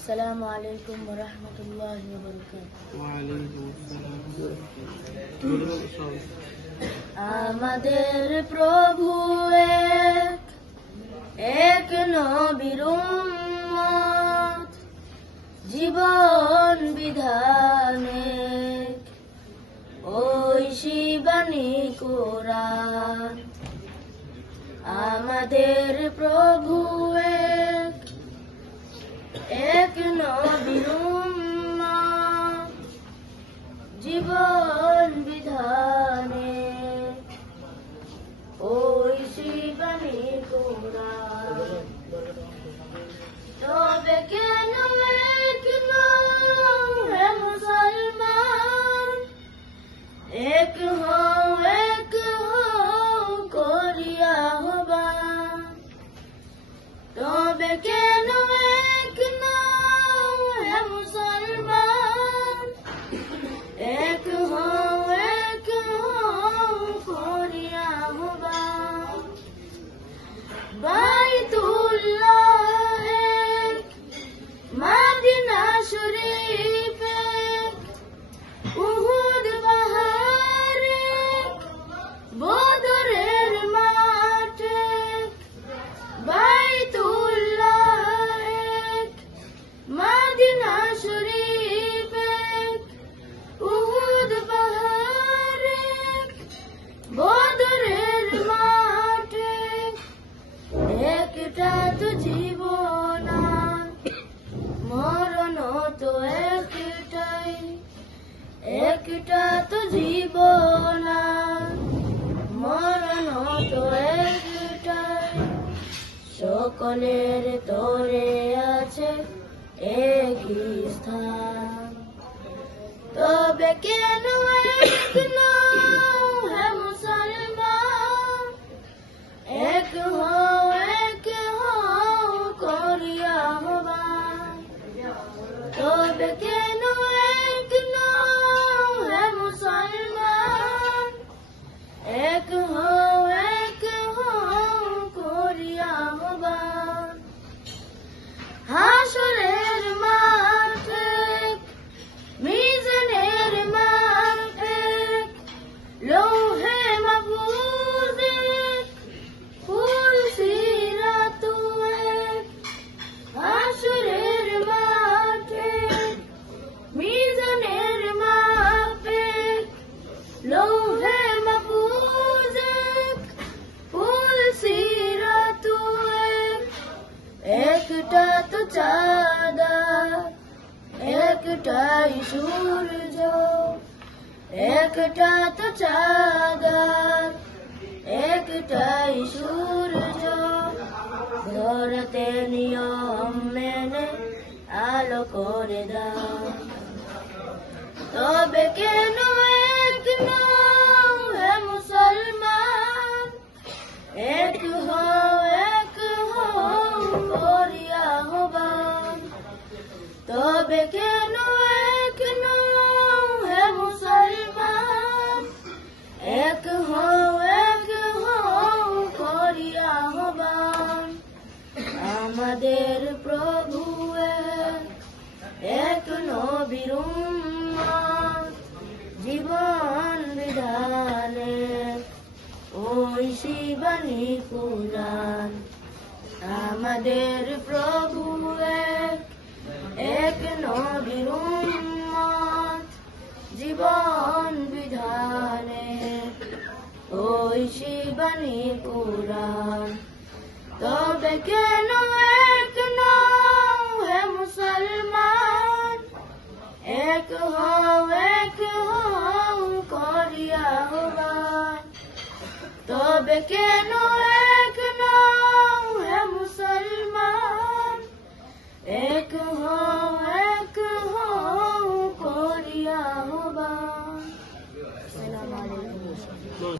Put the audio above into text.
আসসালামু আলাইকুম ওয়া রাহমাতুল্লাহি ওয়া বারাকাতুহু। ওয়া আলাইকুম আসসালাম। আমাদের প্রভু এক নবীর উম্মত, জীবন বিধানে ঐশী বাণী কোরআন। আমাদের প্রভু এক নবীর উম্মত, জীবন বিধানে ঐশী বাণী কোরআন। তবে কেন এক নও হে মুসলমান, এক হও করিয়া আহ্বান। তবে কেন এক নও হে মুসলমান, এক হও করিয়া আহ্বান। বাইতুল্লাহ এক, মদিনা শরীফ এক, উহুদ পাহাড় এক, বদরের মাঠ এক। বাইতুল্লাহ এক, মদিনা শরীফ এক, উহুদ পাহাড় এক, বদরের মাঠ এক। একটা তো জীবন, মরণ তো একটাই। একটা তো জীবন, মরণ তো একটাই। সকলের তরে আছে একই স্থান। তবে কেন এক নও হে মুসলমান, এক হও করিয়া আহ্বান। তবে কেন এক নও হে মুসলমান, এক হও করিয়া আহ্বান। হাসরের মাঠ এক, মিজানের মাঠ এক, লৌহে মাহফুজ এক, ফুল সিরাত এক। হাসরের মাঠ এক, মিজানের মাঠ এক, লৌহে মাহফুজ এক, ফুল সিরাত এক। একটা তো চাঁদ, একটাই সূর্য। একটা তো চাঁদ, একটাই সূর্য। ধরতে নিয়ম মেনে আলো করে দাও। তবে কেন এক নও হে মুসলমান, এক হও করিয়া আহ্বান। তবে কেন এক নও হে মুসলমান, এক হও করিয়া আহ্বান। আমাদের প্রভু এক নবীর উম্মত, জীবন বিধানে ঐশী বাণী কোরআন। আমাদের প্রভু এক নবীর উম্মত, জীবন বিধানে ঐশী বাণী কোরআন। তবে কেন এক নও হে মুসলমান, এক হও করিয়া আহ্বান। তবে কেন